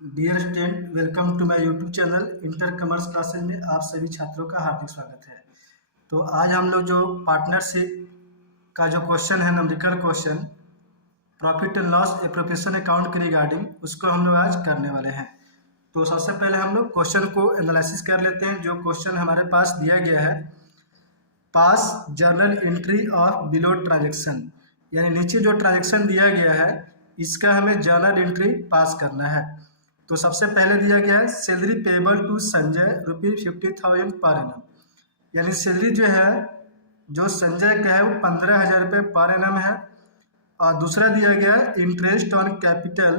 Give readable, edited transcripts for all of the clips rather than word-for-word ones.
Dear student, welcome to my YouTube channel inter commerce classes में आप सभी छात्रों का हार्दिक स्वागत है। तो आज हम लोग जो पार्टनरशिप का जो क्वेश्चन है, numerical question profit and loss appropriation account के रिगार्डिंग, उसको हम लोग आज करने वाले हैं। तो सबसे पहले हम लोग क्वेश्चन को एनालिसिस कर लेते हैं। जो क्वेश्चन हमारे पास दिया गया है, पास journal entry of below transaction, यानी नीचे जो ट्रांजेक्शन दिया गया है इसका हमें जर्नल एंट्री पास करना है। तो सबसे पहले दिया गया है salary payable to Sanjay ₹50,000 per annum, यानी सैलरी जो है जो संजय का है वो 15,000 रुपये पर एनम है। और दूसरा दिया गया है interest on capital,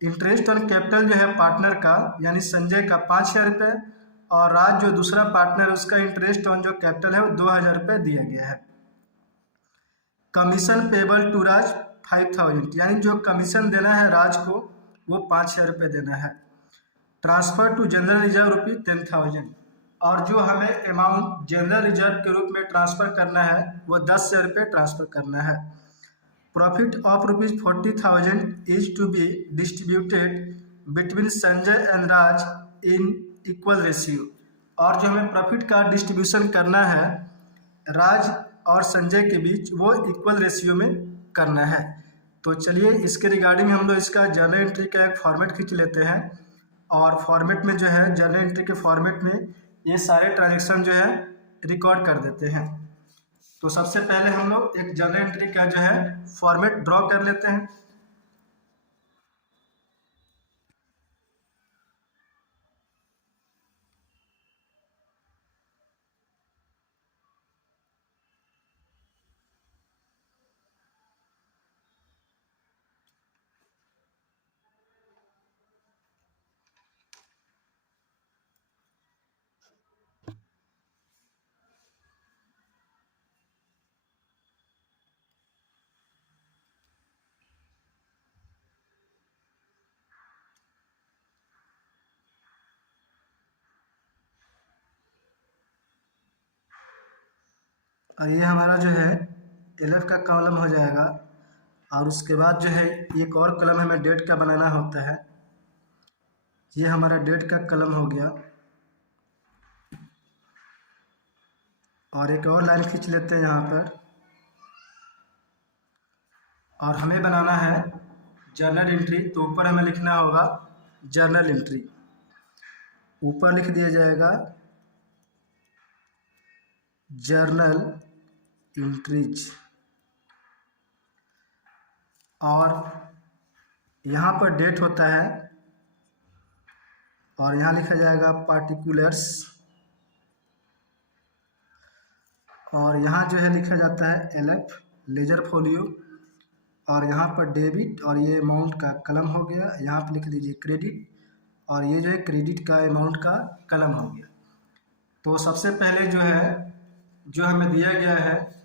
interest on capital जो है पार्टनर का यानी संजय का 5,000 रुपये, और राज जो दूसरा पार्टनर उसका इंटरेस्ट ऑन जो कैपिटल है वो 2,000 रुपये दिया गया है। कमीशन पेबल टू राज 5,000, यानी जो कमीशन देना है राज को वो 5,000 रुपये देना है। ट्रांसफर टू जनरल रिजर्व ₹10,000, और जो हमें अमाउंट जनरल रिजर्व के रूप में ट्रांसफ़र करना है वो 10,000 रुपये ट्रांसफ़र करना है। Profit of ₹40,000 is to be distributed between Sanjay and Raj in equal ratio, और जो हमें प्रॉफिट का डिस्ट्रीब्यूशन करना है राज और संजय के बीच वो इक्वल रेशियो में करना है। तो चलिए इसके रिगार्डिंग हम लोग इसका जर्नल एंट्री का एक फॉर्मेट खींच लेते हैं, और फॉर्मेट में जो है जर्नल एंट्री के फॉर्मेट में ये सारे ट्रांजेक्शन जो है रिकॉर्ड कर देते हैं। तो सबसे पहले हम लोग एक जर्नल एंट्री का जो है फॉर्मेट ड्रॉ कर लेते हैं। और ये हमारा जो है एलएफ का कॉलम हो जाएगा, और उसके बाद जो है एक और कॉलम हमें डेट का बनाना होता है। ये हमारा डेट का कॉलम हो गया, और एक और लाइन खींच लेते हैं यहाँ पर, और हमें बनाना है जर्नल एंट्री। तो ऊपर हमें लिखना होगा जर्नल एंट्री, ऊपर लिख दिया जाएगा जर्नल एंट्रीज, और यहाँ पर डेट होता है, और यहाँ लिखा जाएगा पार्टिकुलर्स, और यहाँ जो है लिखा जाता है एलएफ लेजर फोलियो, और यहाँ पर डेबिट, और ये अमाउंट का कलम हो गया। यहाँ पर लिख लीजिए क्रेडिट, और ये जो है क्रेडिट का अमाउंट का कलम हो गया। तो सबसे पहले जो है जो हमें दिया गया है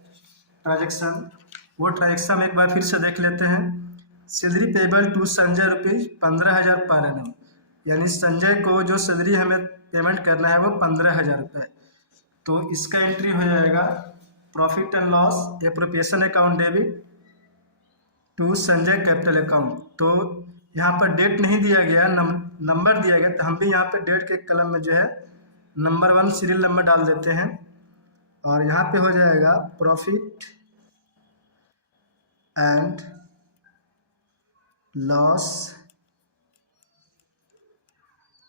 ट्रांजेक्शन, वो ट्रांजेक्शन एक बार फिर से देख लेते हैं। Salary payable to Sanjay ₹15,000 per annum, यानी संजय को जो सैलरी हमें पेमेंट करना है वो 15,000 रुपये। तो इसका एंट्री हो जाएगा profit and loss appropriation account debit to Sanjay capital account. तो यहाँ पर डेट नहीं दिया गया, नंबर दिया गया, तो हम भी यहाँ पे डेट के कलम में जो है नंबर 1 सीरियल नंबर डाल देते हैं, और यहाँ पे हो जाएगा profit and loss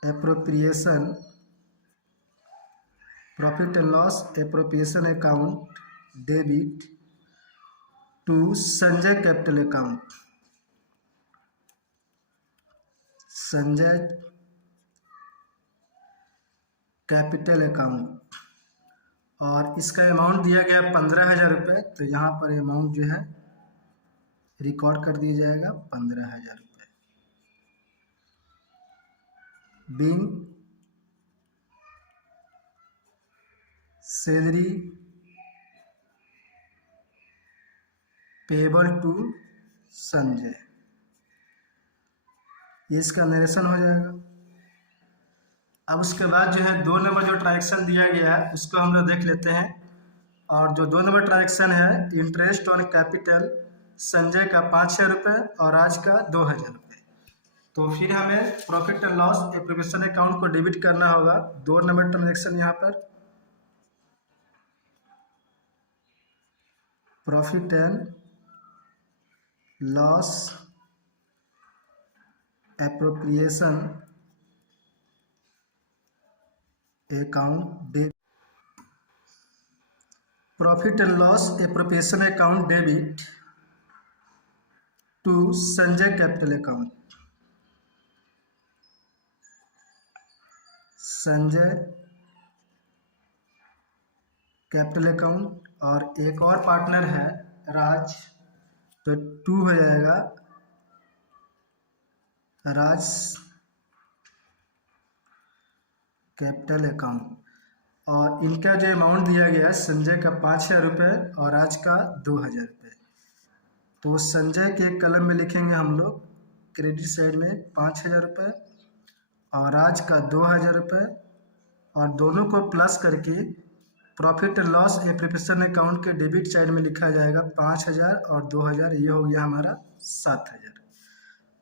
appropriation, profit and loss appropriation account debit to Sanjay capital account, Sanjay capital account, और इसका अमाउंट दिया गया 15,000 रुपये। तो यहाँ पर अमाउंट जो है रिकॉर्ड कर दिया जाएगा 15,000 रुपये। Being salary payable to Sanjay, ये इसका नरेशन हो जाएगा। अब उसके बाद जो है 2 नंबर जो ट्रांजेक्शन दिया गया है उसको हम लोग देख लेते हैं, और जो 2 नंबर ट्रांजेक्शन है इंटरेस्ट ऑन कैपिटल, संजय का 5,000 रुपये और राज का 2,000 रुपये। तो फिर हमें profit and loss appropriation account को डेबिट करना होगा। 2 नंबर ट्रांजेक्शन यहाँ पर profit and loss appropriation account debit, profit and loss appropriation account debit to Sanjay capital account, Sanjay capital account. और एक और पार्टनर है राज, तो 2 हो जाएगा राज कैपिटल अकाउंट। और इनका जो अमाउंट दिया गया है संजय का 5,000 रुपये और राज का 2,000 रुपये। तो संजय के कलम में लिखेंगे हम लोग क्रेडिट साइड में 5,000 रुपये और राज का 2,000 रुपये, और दोनों को प्लस करके profit and loss appropriation account के डेबिट साइड में लिखा जाएगा 5,000 और 2,000, ये हो गया हमारा 7,000।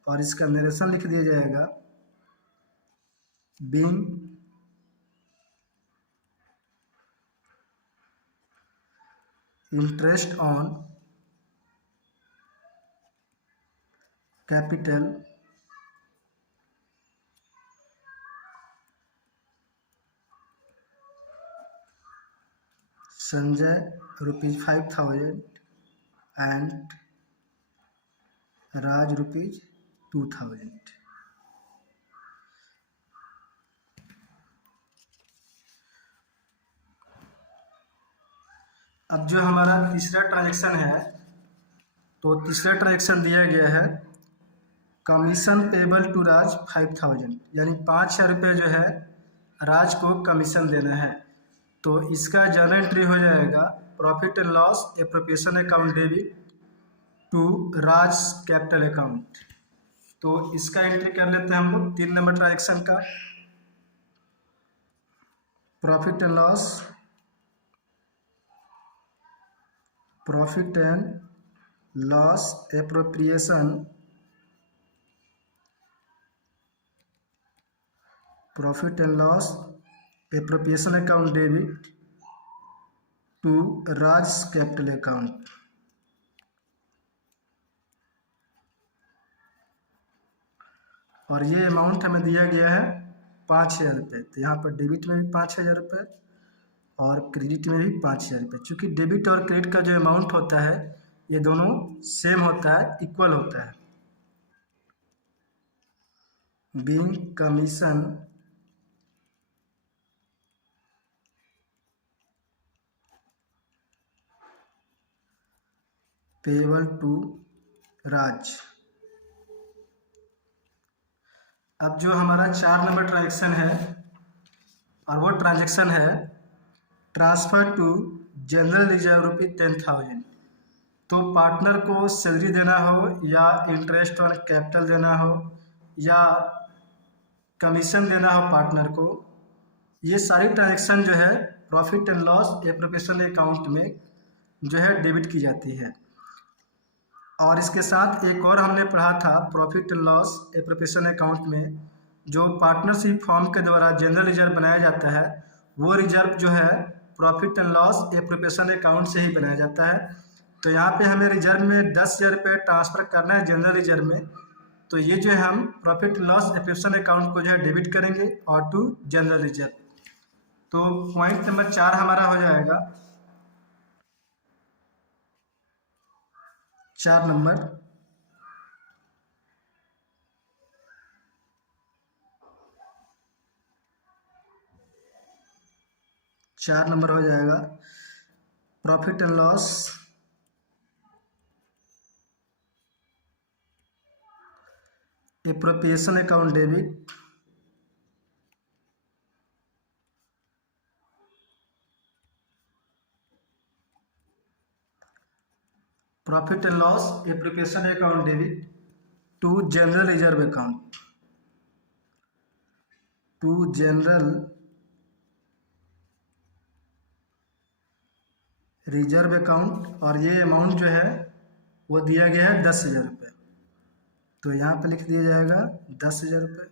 और इसका नरेशन लिख दिया जाएगा being interest on capital Sanjay ₹5,000 and Raj ₹2,000। अब जो हमारा तीसरा ट्रांजेक्शन है, तो तीसरा ट्रांजेक्शन दिया गया है कमीशन पेबल टू राज 5,000, यानी 5,000 रुपये जो है राज को कमीशन देना है। तो इसका जर्नल एंट्री हो जाएगा profit and loss appropriation account debit to Raj capital account. तो इसका एंट्री कर लेते हैं हम लोग 3 नंबर ट्रांजेक्शन का, profit and loss appropriation account debit to Raj capital account. और ये अमाउंट हमें दिया गया है 5,000 रुपये। तो यहाँ पर डेबिट में भी 5,000 रुपये और क्रेडिट में भी 5,000 रुपये। चूँकि डेबिट और क्रेडिट का जो अमाउंट होता है ये दोनों सेम होता है, इक्वल होता है। बीइंग कमीशन पेबल टू राज। अब जो हमारा 4 नंबर ट्रांजेक्शन है, और वो ट्रांजेक्शन है ट्रांसफ़र टू जनरल रिजर्व ₹10,000। तो पार्टनर को सैलरी देना हो या इंटरेस्ट ऑन कैपिटल देना हो या कमीशन देना हो पार्टनर को, ये सारी ट्रांजेक्शन जो है profit and loss appropriation account में जो है डेबिट की जाती है। और इसके साथ एक और हमने पढ़ा था profit and loss appropriation account में जो पार्टनरशिप फॉर्म के द्वारा जनरल रिजर्व बनाया जाता है, वो रिजर्व जो है profit and loss appropriation account से ही बनाया जाता है। तो यहाँ पे हमें रिजर्व में 10,000 रुपये ट्रांसफ़र करना है जनरल रिजर्व में। तो ये जो है हम profit and loss appropriation account को जो है डेबिट करेंगे और टू जनरल रिजर्व। तो पॉइंट नंबर 4 हमारा हो जाएगा 4 नंबर, हो जाएगा profit and loss appropriation account debit profit and loss appropriation account debit to general reserve account, to general reserve account. और ये अमाउंट जो है वो दिया गया है 10,000 रुपये। तो यहाँ पे लिख दिया जाएगा 10,000 रुपये।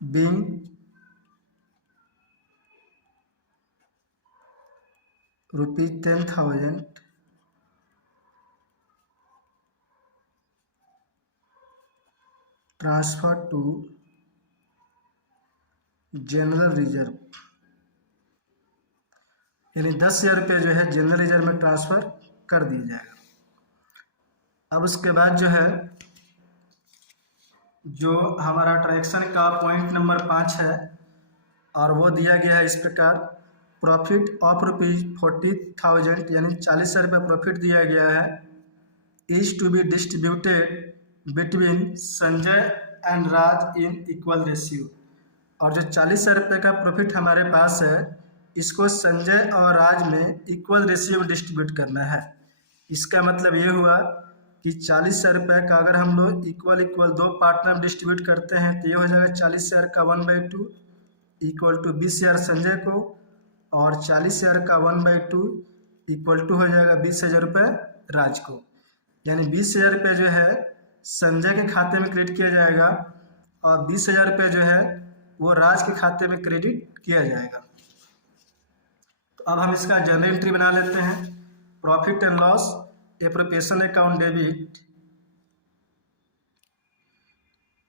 Being ₹10,000 transfer to general reserve, यानी 10,000 रुपये जो है जनरल रिजर्व में ट्रांसफ़र कर दिया जाएगा। अब उसके बाद जो है जो हमारा ट्रांजैक्शन का पॉइंट नंबर 5 है और वो दिया गया है इस प्रकार, प्रॉफिट ऑफ ₹40,000 यानी 40,000 रुपये प्रॉफिट दिया गया है, is to be distributed between Sanjay and Raj in equal ratio. और जो 40,000 रुपये का प्रॉफिट हमारे पास है इसको संजय और राज में इक्वल रेशियो में डिस्ट्रीब्यूट करना है। इसका मतलब ये हुआ कि 40,000 रुपये का अगर हम लोग इक्वल दो पार्टनर में डिस्ट्रीब्यूट करते हैं तो ये हो जाएगा 40,000 का 1/2 इक्वल टू 20,000 संजय को, और 40,000 का 1/2 इक्वल टू हो जाएगा 20,000 रुपये राज को। यानी 20,000 रुपये जो है संजय के खाते में क्रेडिट किया जाएगा और 20,000 रुपये जो है वो राज के खाते में क्रेडिट किया जाएगा। तो अब हम इसका जर्नल एंट्री बना लेते हैं। Profit and loss appropriation account debit.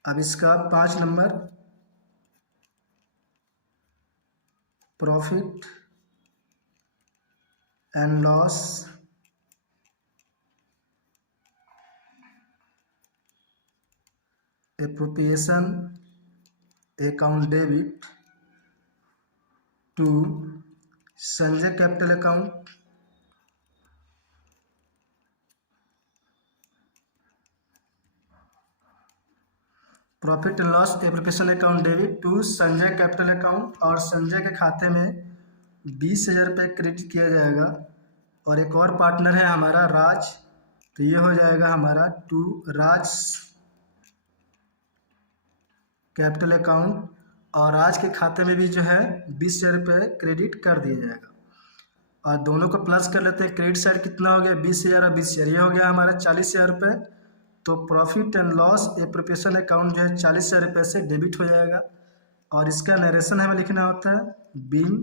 अब इसका 5 number profit and loss appropriation account debit to Sanjay capital account profit and loss appropriation account debit to Sanjay capital account, और संजय के खाते में 20,000 रुपये क्रेडिट किया जाएगा। और एक और पार्टनर है हमारा राज, तो ये हो जाएगा हमारा टू राज कैपिटल अकाउंट, और राज के खाते में भी जो है 20,000 रुपये क्रेडिट कर दिया जाएगा। और दोनों को प्लस कर लेते हैं। क्रेडिट साइड कितना हो गया 20,000 और 20,000, ये हो गया हमारा 40,000 रुपये। तो profit and loss appropriation account जो है 40,000 रुपये से डेबिट हो जाएगा। और इसका नरेशन हमें लिखना होता है बीइंग,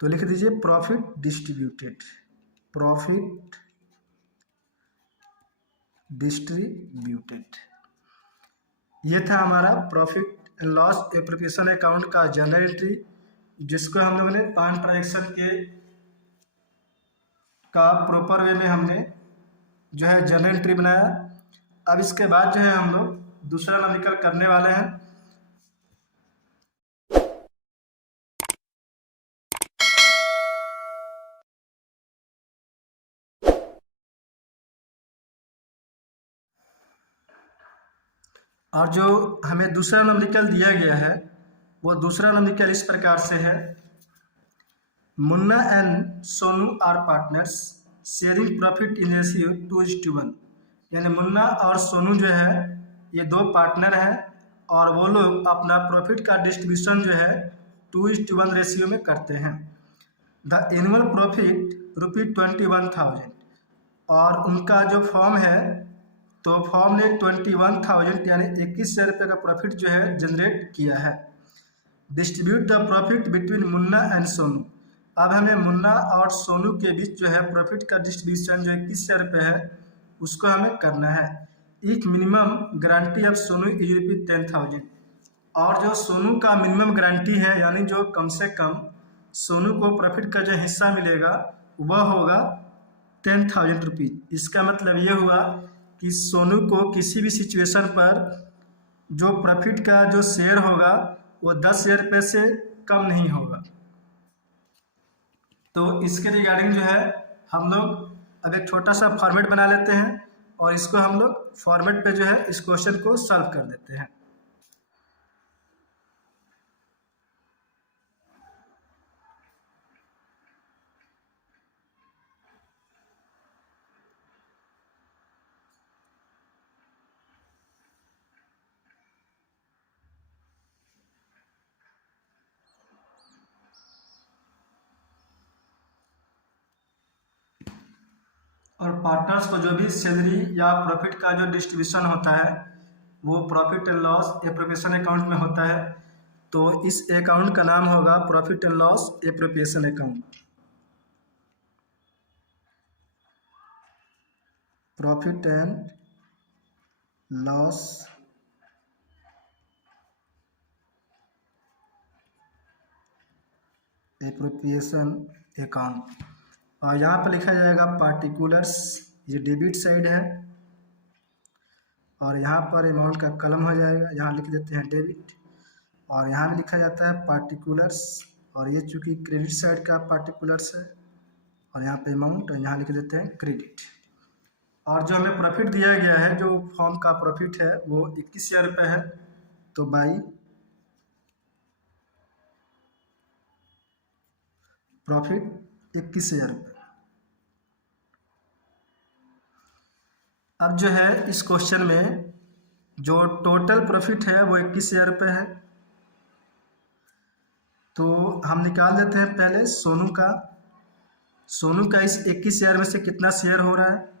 तो लिख दीजिए प्रॉफिट डिस्ट्रीब्यूटेड, प्रॉफिट डिस्ट्रीब्यूटेड। ये था हमारा profit and loss appropriation account का जर्नल एंट्री, जिसको हम लोगों ने 5 ट्रांजैक्शन के का प्रॉपर वे में हमने जो है जर्नल एंट्री बनाया। अब इसके बाद जो है हम लोग दूसरा नंबर करने वाले हैं। और जो हमें दूसरा नंबर दिया गया है वो दूसरा नंबर इस प्रकार से है, Munna and Sonu are partners sharing profit in ratio 2:1। यानी मुन्ना और सोनू जो है ये 2 पार्टनर हैं और वो लोग अपना प्रॉफिट का डिस्ट्रीब्यूशन जो है 2:1 रेशियो में करते हैं। द एनुअल प्रॉफिट ₹21,000, और उनका जो फॉर्म है तो फॉर्म ने 21,000 यानी 21,000 रुपये का प्रॉफिट जो है जनरेट किया है। Distribute the profit between Munna and Sonu. अब हमें मुन्ना और सोनू के बीच जो है प्रॉफिट का डिस्ट्रीब्यूशन जो 21,000 रुपये है उसको हमें करना है। एक minimum guarantee of Sonu is ₹10,000, और जो सोनू का मिनिमम गारंटी है यानी जो कम से कम सोनू को प्रॉफिट का जो हिस्सा मिलेगा वह होगा 10,000 रुपीज़। इसका मतलब ये हुआ कि सोनू को किसी भी सिचुएशन पर जो प्रॉफिट का जो शेयर होगा वो 10,000 रुपये से कम नहीं होगा। तो इसके रिगार्डिंग जो है हम लोग अब एक छोटा सा फॉर्मेट बना लेते हैं और इसको हम लोग फॉर्मेट पे जो है इस क्वेश्चन को सॉल्व कर देते हैं। और पार्टनर्स को जो भी सैलरी या प्रॉफिट का जो डिस्ट्रीब्यूशन होता है वो profit and loss appropriation account में होता है। तो इस अकाउंट का नाम होगा profit and loss appropriation account. Profit and loss appropriation account. और यहाँ पर लिखा जाएगा पार्टिकुलर्स, ये डेबिट साइड है, और यहाँ पर अमाउंट का कलम हो जाएगा, यहाँ लिख देते हैं डेबिट, और यहाँ भी लिखा जाता है पार्टिकुलर्स, और ये चूँकि क्रेडिट साइड का पार्टिकुलर्स है, और यहाँ पे अमाउंट, और यहाँ लिख देते हैं क्रेडिट। और जो हमें प्रॉफिट दिया गया है, जो फॉर्म का प्रॉफिट है वो 21,000 रुपये है, तो बाई प्रॉफिट 21,000 रुपये। अब जो है इस क्वेश्चन में जो टोटल प्रॉफिट है वो 21,000 रुपये है, तो हम निकाल देते हैं पहले सोनू का। सोनू का इस 21,000 में से कितना शेयर हो रहा है,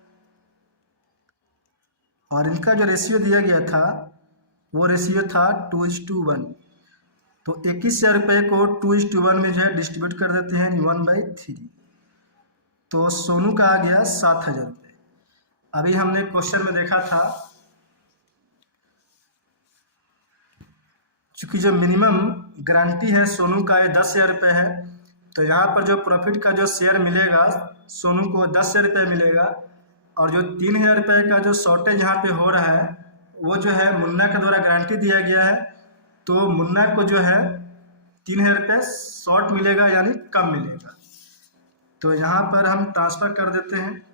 और इनका जो रेशियो दिया गया था वो रेशियो था 2:1। तो 21,000 रुपये को 2:1 में जो है डिस्ट्रीब्यूट कर देते हैं 1/3। तो सोनू का आ गया 7,000 रुपये। अभी हमने क्वेश्चन में देखा था चूँकि जो मिनिमम गारंटी है सोनू का ये 10,000 रुपये है, तो यहाँ पर जो प्रॉफिट का जो शेयर मिलेगा सोनू को 10,000 रुपये मिलेगा, और जो 3,000 रुपये का जो शॉर्टेज यहाँ पे हो रहा है वो जो है मुन्ना के द्वारा गारंटी दिया गया है, तो मुन्ना को जो है 3,000 रुपये शॉर्ट मिलेगा, यानी कम मिलेगा। तो यहाँ पर हम ट्रांसफ़र कर देते हैं।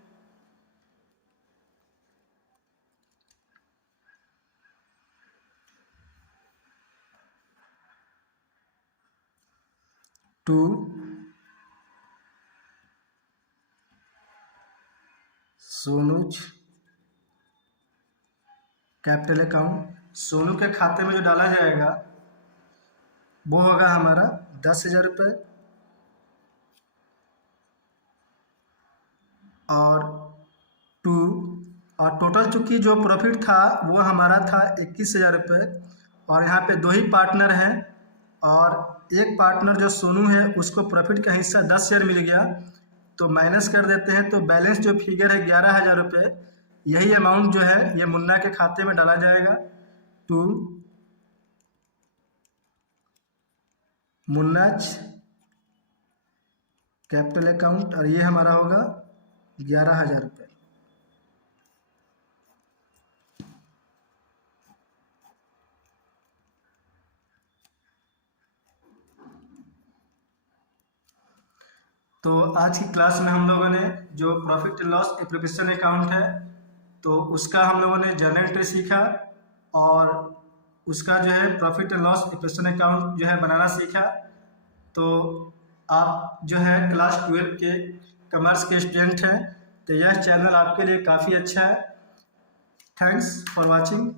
To Sonu's capital account. Sonu के खाते में जो डाला जाएगा वो होगा हमारा 10,000 रुपये, और टोटल चूँकि जो प्रॉफिट था वो हमारा था 21,000 रुपये, और यहाँ पे 2 ही पार्टनर हैं, और एक पार्टनर जो सोनू है उसको प्रॉफिट का हिस्सा 10,000 मिल गया, तो माइनस कर देते हैं, तो बैलेंस जो फिगर है 11,000 रुपये, यही अमाउंट जो है ये मुन्ना के खाते में डाला जाएगा। टू मुन्नाज कैपिटल अकाउंट, और ये हमारा होगा 11,000 रुपये। तो आज की क्लास में हम लोगों ने जो profit and loss appropriation account है तो उसका हम लोगों ने जर्नल एंट्री सीखा, और उसका जो है profit and loss appropriation account जो है बनाना सीखा। तो आप जो है क्लास 12 के कॉमर्स के स्टूडेंट हैं, तो यह चैनल आपके लिए काफ़ी अच्छा है। Thanks for watching.